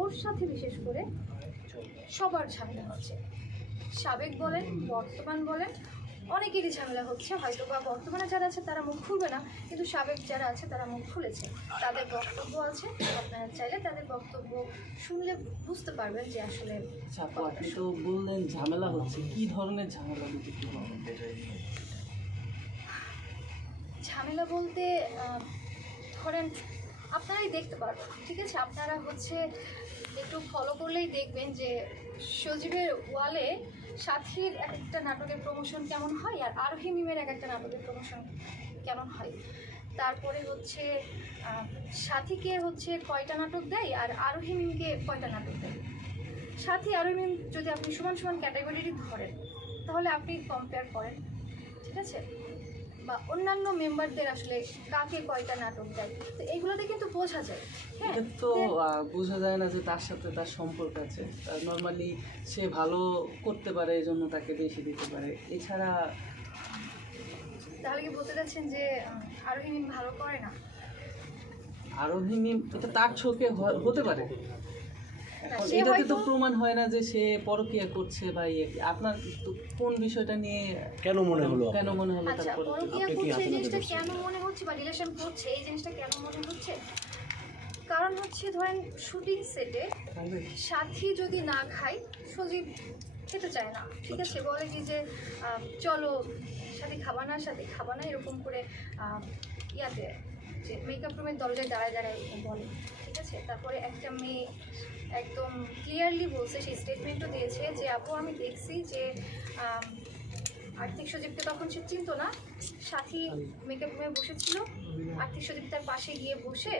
ওর সাথে বিশেষ করে সবার ঝামেলা হচ্ছে। সাবেক বলেন বর্তমান বলেন অনেকেরই ঝামেলা হচ্ছে। হয়তো বা বর্তমানে যারা আছে তারা মুখ খুলবে না কিন্তু সাবেক যারা আছে তারা মুখ খুলেছে। তাদের বক্তব্য আছে আপনারা চাইলে তাদের বক্তব্য শুনলে বুঝতে পারবেন যে আসলে আচ্ছা আপনি তো বললেন ঝামেলা হচ্ছে। কি ধরনের ঝামেলা ঝামেলা বলতে ধরেন আপনারাই দেখতে পারবেন, ঠিক আছে? আপনারা হচ্ছে একটু ফলো করলেই দেখবেন যে সজীবের ওয়ালে সাথীর এক একটা নাটকের প্রমোশন কেমন হয় আর আরোহী মিমের এক একটা নাটকের প্রমোশন কেমন হয়। তারপরে হচ্ছে সাথীকে হচ্ছে কয়টা নাটক দেয় আর আরোহী মিমকে কয়টা নাটক দেয়? সাথী, আরোহী মিম যদি আপনি সমান সমান ক্যাটাগরিরই ধরেন, তাহলে আপনি কম্পেয়ার করেন, ঠিক আছে? বা অন্যান্য মেম্বারদের আসলে কাকে কয়টা নাটক দেয় তো এগুলোতে কিন্তু বোঝা যায়। হ্যাঁ তো বোঝা যায় না যে তার সাথে তার সম্পর্ক আছে। নর্মালি সে ভালো করতে পারে এই জন্য তাকে বেশি দিতে পারে। এছাড়া তাহলে কি বলতে চাচ্ছেন যে আরোহী ভালো করে না? আরোহী এটা তার চোখে হতে পারে। এটাতে তো প্রমাণ হয় না যে সে পরকীয়া করছে বা ইয়ে। আপনার কোন বিষয়টা নিয়ে কেন মনে হলো কেন মনে হলো আচ্ছা পরকীয়া? পরকীয়া আপনি কি করছে এই জিনিসটা কেন মনে হচ্ছে বা রিলেশন করছে? এই জিনিসটা কেন মনে হচ্ছে? কারণ হচ্ছে ধরেন শুটিং সেটে সাথী যদি না খায় সজীব খেতে চায় না। ঠিক আছে বলে কি যে চলো সাথে খাবা না সাথে খাবা না এরকম করে ইয়াতে যে মেকআপ রুমের দরজায় দাঁড়ায় দাঁড়ায় বলে, ঠিক আছে? তারপরে একটা মেয়ে একদম ক্লিয়ারলি বলছে সেই স্টেটমেন্টও দিয়েছে যে, আপু, আমি দেখছি যে আর্থিক সজীবকে তখন সে চিনতো না। সাথী মেকআপ রুমে বসেছিল। আর্থিক সজীব তার পাশে গিয়ে বসে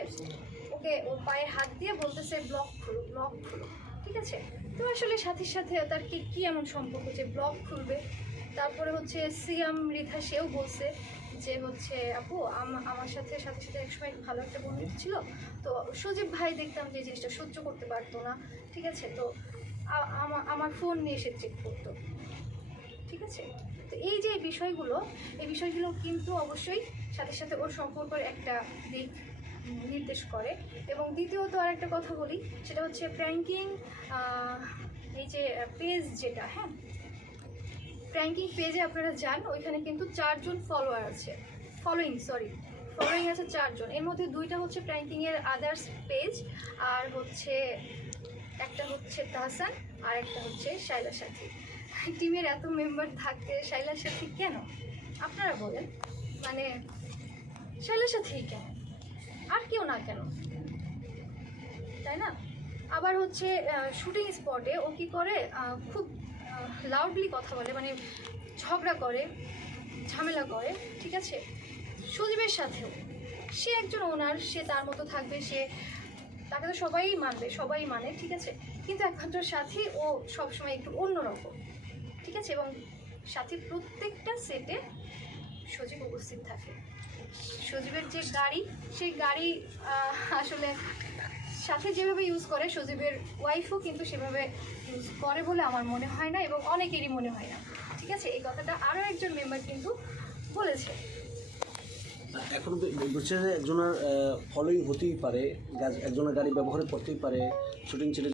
ওকে ওর পায়ে হাত দিয়ে বলতেছে ব্লক খুলো ব্লক খুলো। ঠিক আছে? তো আসলে সাথীর সাথে তার কি কি এমন সম্পর্ক যে ব্লক খুলবে? তারপরে হচ্ছে সিয়াম রিথা সেও বলছে যে হচ্ছে, আপু, আম- আমার সাথে সাথে সাথে একসময় ভালো একটা বন্ধু ছিল। তো সজীব ভাই দেখতাম যে জিনিসটা সহ্য করতে পারতো না, ঠিক আছে? তো আমা- আমার ফোন নিয়ে এসে চেক করতো। ঠিক আছে? তো এই যে বিষয়গুলো, এই বিষয়গুলো কিন্তু অবশ্যই সাথে সাথে ওর সম্পর্কের একটা দিক নির্দেশ করে। এবং দ্বিতীয়ত আর একটা কথা বলি, সেটা হচ্ছে প্র্যাঙ্কিং এই যে পেজ যেটা হ্যাঁ? প্র্যাঙ্কিং পেজে আপনারা যান, ওইখানে কিন্তু চারজন ফলোয়ার আছে। ফলোয়িং সরি ফলোয়িং আছে চারজন। এর মধ্যে দুইটা হচ্ছে প্র্যাঙ্কিংয়ের আদার্স পেজ আর হচ্ছে একটা হচ্ছে তাহসান, আর একটা হচ্ছে শাইলা সাথী। টিমের এত মেম্বার থাকতে শাইলা সাথী কেন? আপনারা বলেন। মানে শাইলা সাথী কেন? আর কেউ না কেন? তাই না? আবার হচ্ছে শুটিং স্পটে ও কি করে? খুব লাউডলি কথা বলে মানে ঝগড়া করে, ঝামেলা করে, ঠিক আছে? সুদীপের সাথেও। সে একজন ওনার সে তার মতো থাকবে, সে তাকে তো সবাই মানবে, সবাই মানে ঠিক আছে? কিন্তু একমাত্র সাথী, ও সবসময় একটু অন্যরকম, ঠিক আছে? এবং সাথী প্রত্যেকটা সেটে সজীব উপস্থিত থাকে। সজীবের যে গাড়ি, সেই গাড়ি আসলে সাথে যেভাবে ইউজ করে, সজীবের ওয়াইফও কিন্তু সেভাবে ইউজ করে বলে আমার মনে হয় না এবং অনেকেরই মনে হয় না। ঠিক আছে? এই কথাটা আরও একজন মেম্বার কিন্তু বলেছে। এখন বলছে যে একজনের ফলোয়িং হতেই পারে একজনের গাড়ি ব্যবহার করতেই পারে শুটিং